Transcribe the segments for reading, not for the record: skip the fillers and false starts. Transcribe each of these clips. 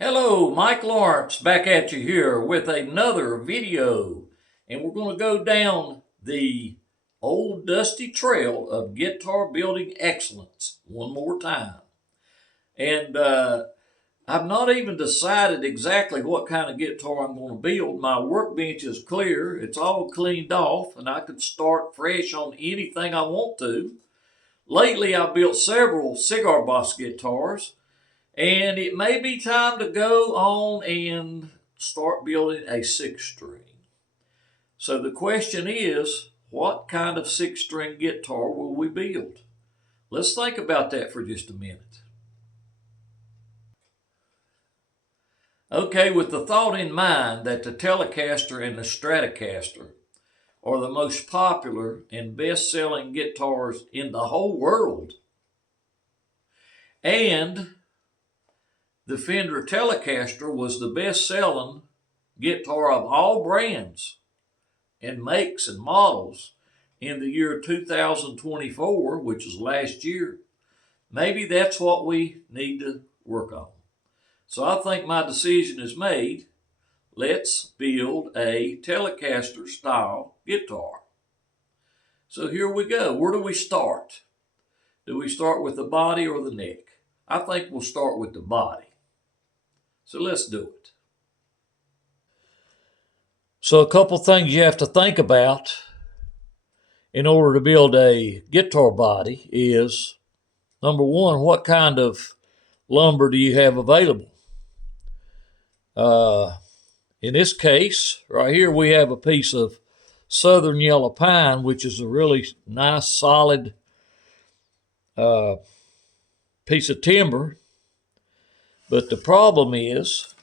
Hello, Mike Lawrence back at you here with another video. And we're going to go down the old dusty trail of guitar building excellence one more time. And I've not even decided exactly what kind of guitar I'm going to build. My workbench is clear, it's all cleaned off, and I can start fresh on anything I want to. Lately, I've built several cigar box guitars. And it may be time to go on and start building a six string. So the question is, what kind of six string guitar will we build? Let's think about that for just a minute. Okay, with the thought in mind that the Telecaster and the Stratocaster are the most popular and best-selling guitars in the whole world, and the Fender Telecaster was the best-selling guitar of all brands and makes and models in the year 2024, which is last year. Maybe that's what we need to work on. So I think my decision is made. Let's build a Telecaster style guitar. So here we go. Where do we start? Do we start with the body or the neck? I think we'll start with the body. So let's do it. So a couple things you have to think about in order to build a guitar body is, number one, what kind of lumber do you have available? In this case, right here, we have a piece of southern yellow pine, which is a really nice, solid piece of timber. But the problem is,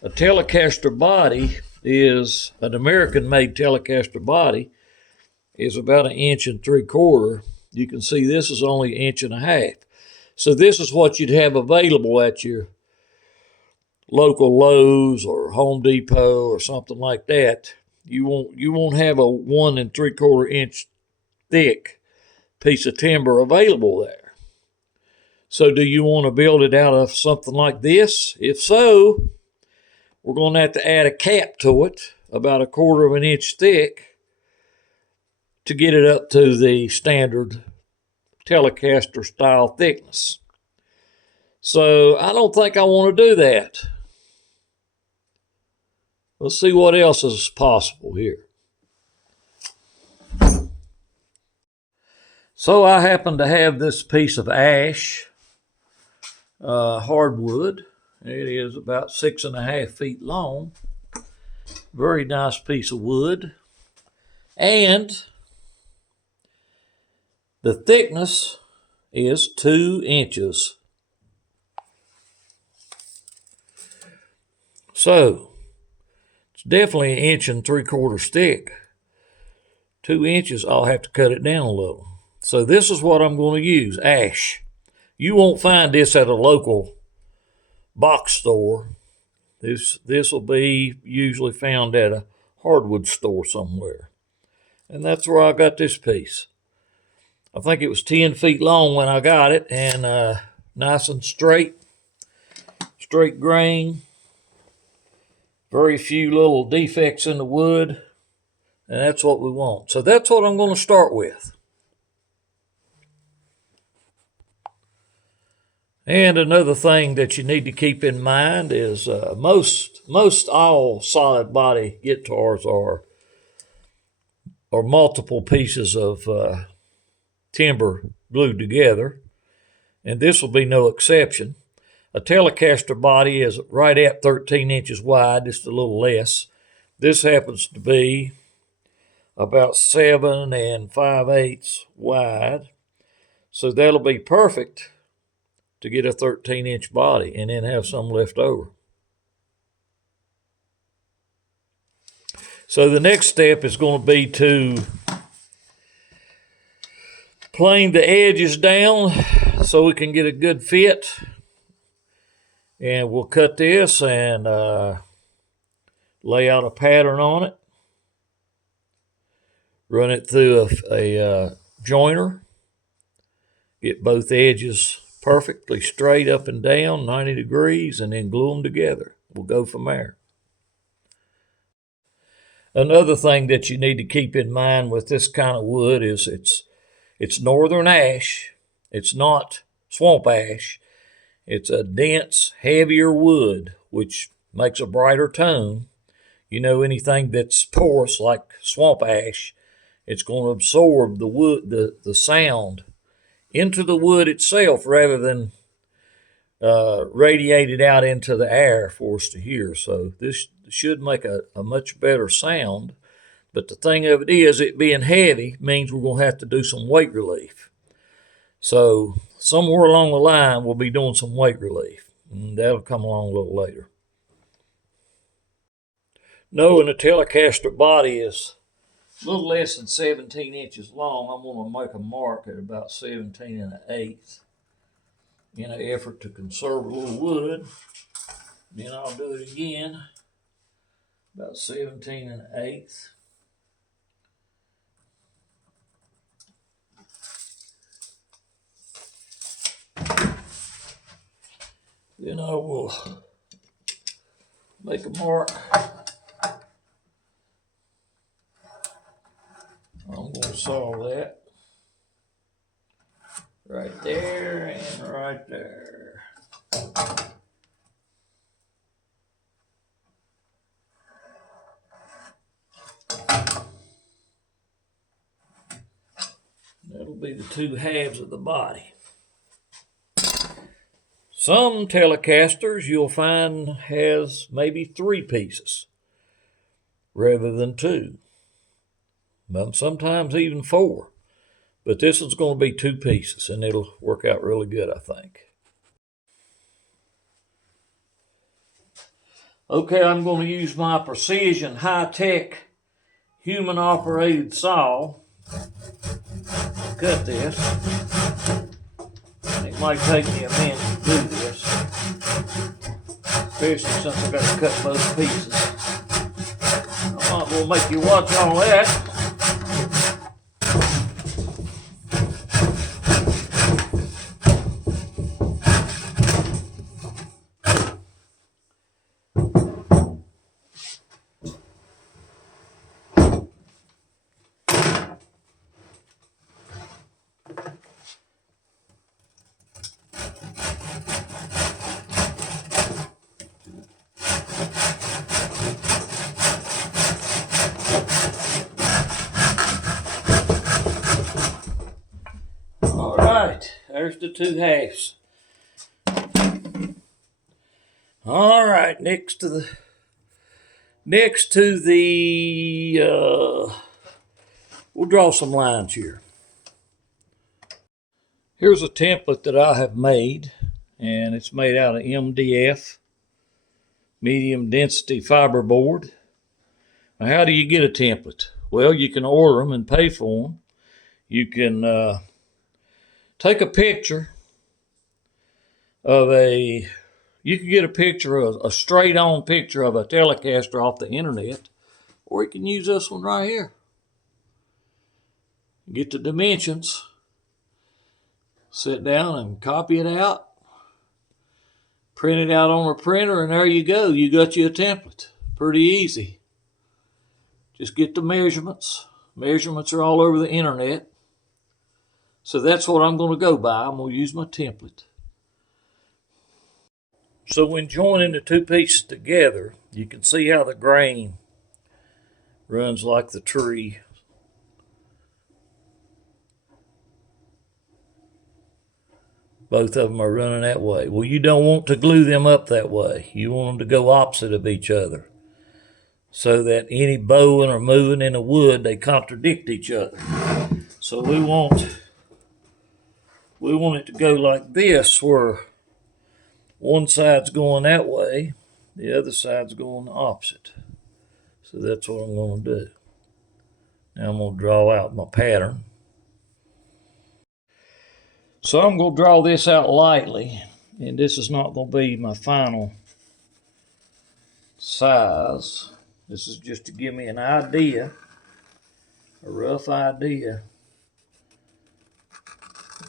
a Telecaster body is, an American-made Telecaster body is about 1 3/4 inches. You can see this is only 1.5 inches. So this is what you'd have available at your local Lowe's or Home Depot or something like that. You won't have a 1 3/4 inch thick piece of timber available there. So do you want to build it out of something like this? If so, we're going to have to add a cap to it, about 1/4 inch thick, to get it up to the standard Telecaster style thickness. So I don't think I want to do that. Let's see what else is possible here. So I happen to have this piece of ash hardwood. It is about 6.5 feet long. Very nice piece of wood. And the thickness is 2 inches. So it's definitely 1 3/4 inches thick. 2 inches, I'll have to cut it down a little. So this is what I'm going to use, ash. You won't find this at a local box store. This will be usually found at a hardwood store somewhere. And that's where I got this piece. I think it was 10 feet long when I got it, and nice and straight grain. Very few little defects in the wood, and that's what we want. So that's what I'm going to start with. And another thing that you need to keep in mind is most all solid body guitars are multiple pieces of timber glued together, and this will be no exception. A Telecaster body is right at 13 inches wide, just a little less. This happens to be about 7 5/8 wide, so that'll be perfect to get a 13-inch body and then have some left over. So the next step is going to be to plane the edges down so we can get a good fit. And we'll cut this and lay out a pattern on it. Run it through a joiner. Get both edges perfectly straight up and down, 90 degrees, and then glue them together. We'll go from there. Another thing that you need to keep in mind with this kind of wood is it's northern ash. It's not swamp ash. It's a dense, heavier wood, which makes a brighter tone. You know, anything that's porous like swamp ash, it's going to absorb the wood, the sound into the wood itself rather than radiate it out into the air for us to hear. So this should make a much better sound. But the thing of it is, it being heavy means we're going to have to do some weight relief. So somewhere along the line, we'll be doing some weight relief. And that'll come along a little later. Knowing the Telecaster body is a little less than 17 inches long, I'm going to make a mark at about 17 1/8 in an effort to conserve a little wood. Then I'll do it again, about 17 1/8. Then I will make a mark. I'm going to saw that right there and right there. That'll be the two halves of the body. Some Telecasters you'll find has maybe 3 pieces rather than 2. Sometimes even 4. But this one's going to be 2 pieces, and it'll work out really good, I think. Okay, I'm going to use my Precision high-tech human-operated saw to cut this. And it might take me a minute to do this, especially since I've got to cut both pieces. I'm not going to make you watch all that. There's the 2 halves. All right, next to the we'll draw some lines here. Here's a template that I have made, and it's made out of MDF, medium density fiberboard. Now, how do you get a template? Well, you can order them and pay for them. You can take a picture of you can get a picture of a straight on picture of a Telecaster off the internet, or you can use this one right here. Get the dimensions, sit down and copy it out, print it out on a printer, and there you go. You got you a template. Pretty easy. Just get the measurements. Measurements are all over the internet. So that's what I'm going to go by. I'm going to use my template. So when joining the 2 pieces together, you can see how the grain runs like the tree. Both of them are running that way. Well, you don't want to glue them up that way. You want them to go opposite of each other, so that any bowing or moving in the wood, they contradict each other. So we want it to go like this, where one side's going that way, the other side's going the opposite. So that's what I'm going to do. Now I'm going to draw out my pattern. So I'm going to draw this out lightly, and this is not going to be my final size. This is just to give me an idea, a rough idea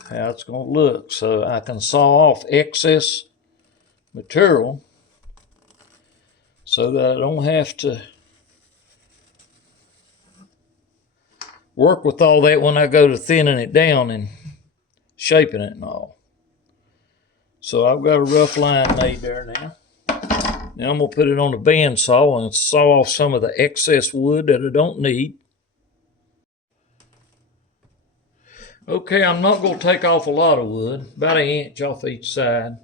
how it's going to look, so I can saw off excess material so that I don't have to work with all that when I go to thinning it down and shaping it and all. So I've got a rough line made there now. Now I'm going to put it on a bandsaw and saw off some of the excess wood that I don't need. Okay, I'm not going to take off a lot of wood, about 1 inch off each side.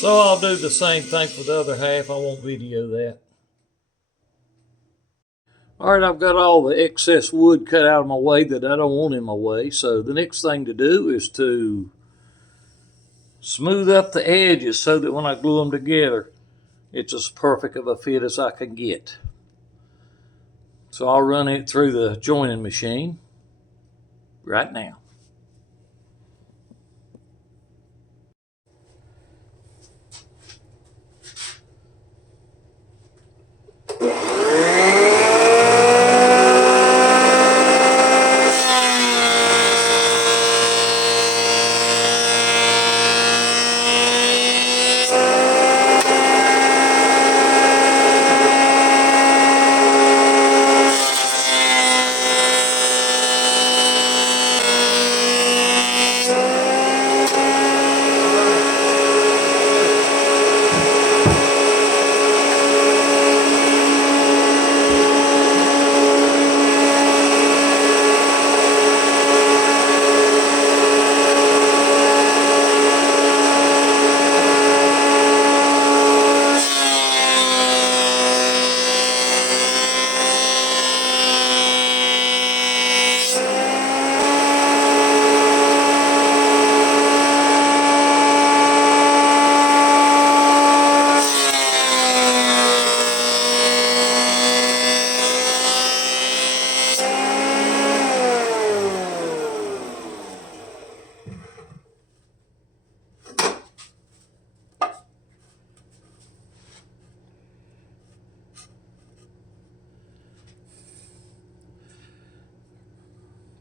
So I'll do the same thing for the other half. I won't video that. All right, I've got all the excess wood cut out of my way that I don't want in my way. So the next thing to do is to smooth up the edges so that when I glue them together, it's as perfect of a fit as I can get. So I'll run it through the joining machine right now.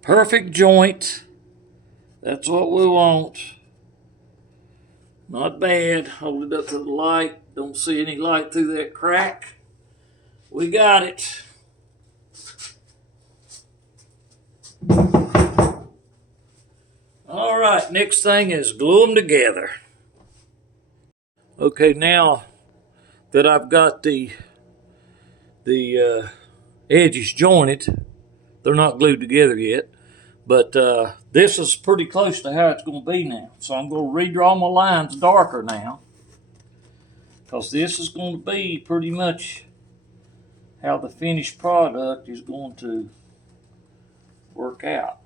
Perfect joint. That's what we want. Not bad. Hold it up to the light. Don't see any light through that crack. We got it. All right, next thing is glue them together. Okay, now that I've got the edges jointed, they're not glued together yet, but this is pretty close to how it's going to be now. So I'm going to redraw my lines darker now, because this is going to be pretty much how the finished product is going to work out.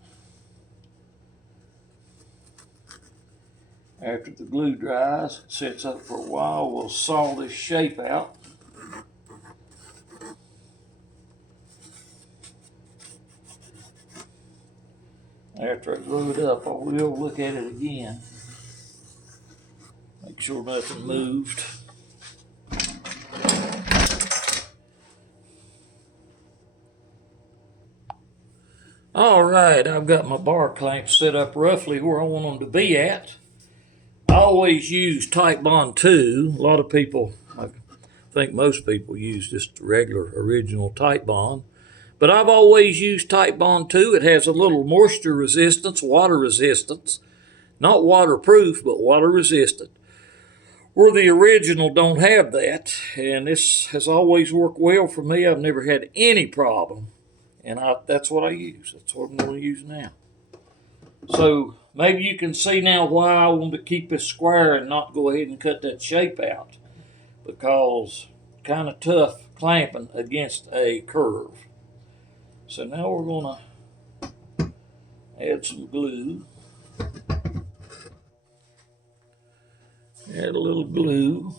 After the glue dries, it sets up for a while, we'll saw this shape out. After I glue it up, I will look at it again. Make sure nothing moved. All right, I've got my bar clamps set up roughly where I want them to be at. I always use Type Bond 2. A lot of people, I think most people, use just regular original Type Bond. But I've always used Type Bond 2. It has a little moisture resistance, water resistance. Not waterproof, but water resistant. Where the original don't have that. And this has always worked well for me. I've never had any problem. And that's what I use. That's what I'm going to use now. So maybe you can see now why I want to keep it square and not go ahead and cut that shape out. Because kind of tough clamping against a curve. So now we're going to add some glue. Add a little glue.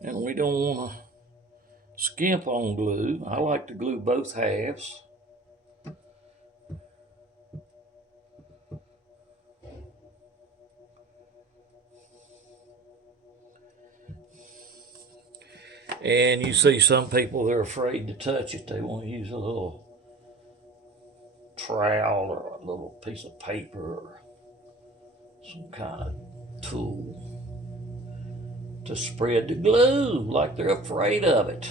And we don't want to skimp on glue. I like to glue both halves. And you see some people, they're afraid to touch it. They want to use a little trowel or a little piece of paper or some kind of tool to spread the glue like they're afraid of it.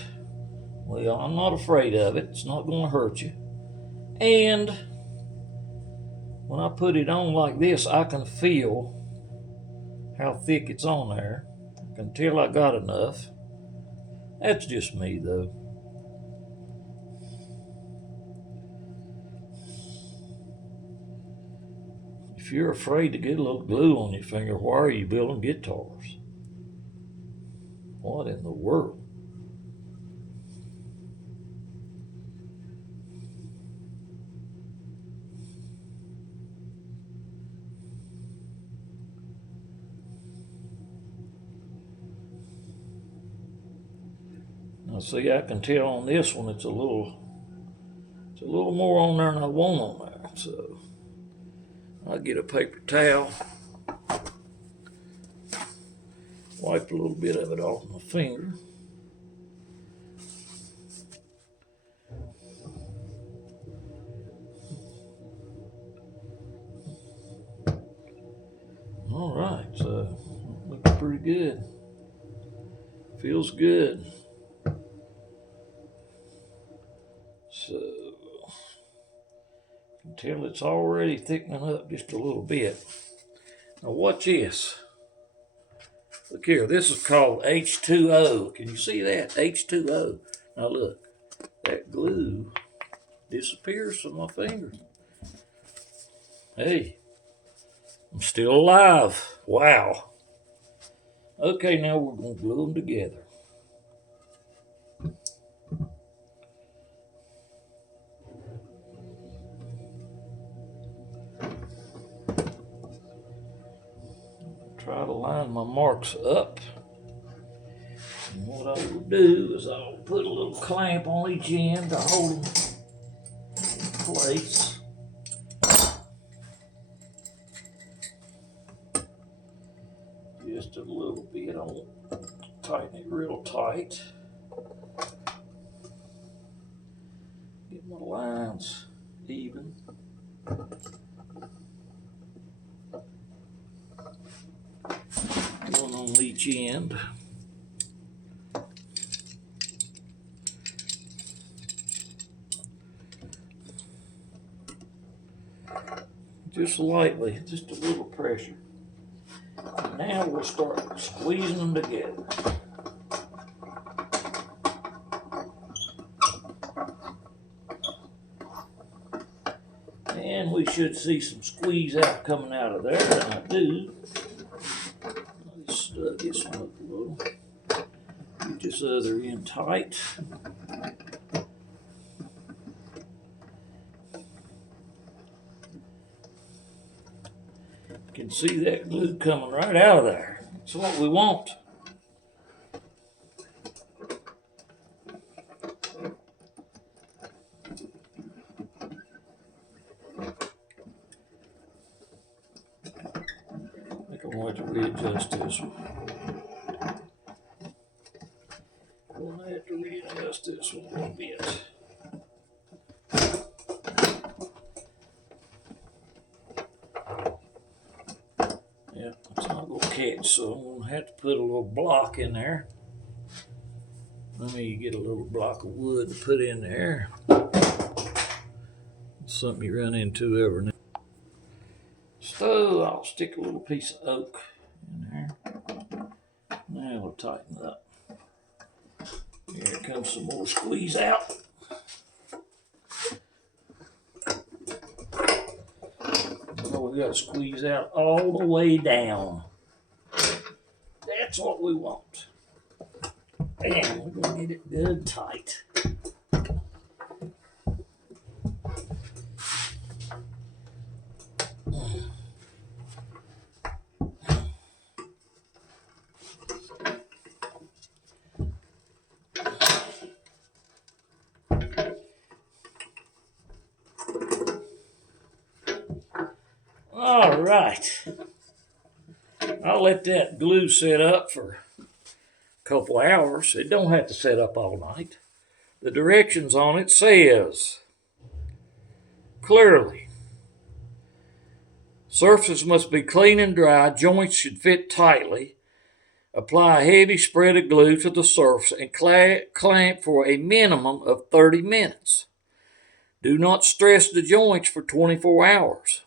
Well, I'm not afraid of it. It's not going to hurt you. And when I put it on like this, I can feel how thick it's on there. I can tell I got enough. That's just me, though. If you're afraid to get a little glue on your finger, why are you building guitars? What in the world? Now see, I can tell on this one it's a little more on there than I want on there. So I'll get a paper towel, wipe a little bit of it off my finger. All right, so looks pretty good. Feels good. So you can tell it's already thickening up just a little bit. Now watch this. Look here, this is called H2O. Can you see that? H2O. Now look, that glue disappears from my finger. Hey, I'm still alive. Wow. Okay, now we're going to glue them together. Try to line my marks up. And what I will do is I'll put a little clamp on each end to hold them in place. Just a little bit. I won't tighten it real tight. Get my lines even. One on each end. Just lightly, just a little pressure. And now we'll start squeezing them together. And we should see some squeeze out coming out of there, and I do. Let's stud this one up a little. Get this other end tight. You can see that glue coming right out of there. That's what we want. I think I'm going to readjust this one. I'm going to have to readjust this one a little bit. not going to catch, so I'm going to have to put a little block in there. Let me get a little block of wood to put in there. Something you run into every now. So I'll stick a little piece of oak in there. Now we'll tighten it up. Here comes some more squeeze out. Oh, we got to squeeze out all the way down. That's what we want. And we're going to get it good tight. All right. I'll let that glue set up for a couple hours. It don't have to set up all night. The directions on it says clearly, surfaces must be clean and dry, joints should fit tightly, apply a heavy spread of glue to the surface and clamp for a minimum of 30 minutes. Do not stress the joints for 24 hours.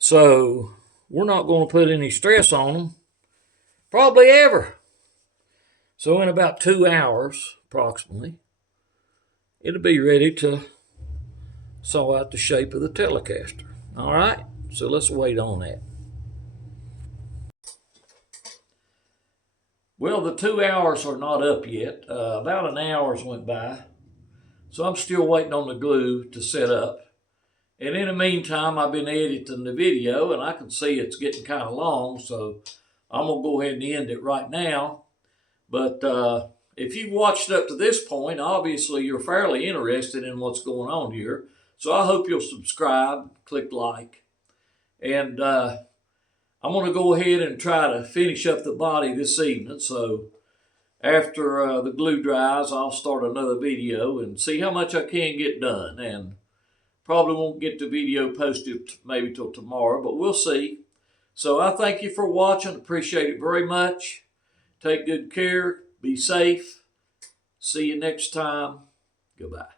So we're not going to put any stress on them, probably ever. So in about 2 hours, approximately, it'll be ready to saw out the shape of the Telecaster. All right, so let's wait on that. Well, the 2 hours are not up yet. About an hour's went by. So I'm still waiting on the glue to set up. And in the meantime, I've been editing the video, and I can see it's getting kind of long, so I'm going to go ahead and end it right now. But if you've watched up to this point, obviously you're fairly interested in what's going on here. So I hope you'll subscribe, click like. And I'm going to go ahead and try to finish up the body this evening. So after the glue dries, I'll start another video and see how much I can get done. And probably won't get the video posted maybe till tomorrow, but we'll see. So I thank you for watching. Appreciate it very much. Take good care. Be safe. See you next time. Goodbye.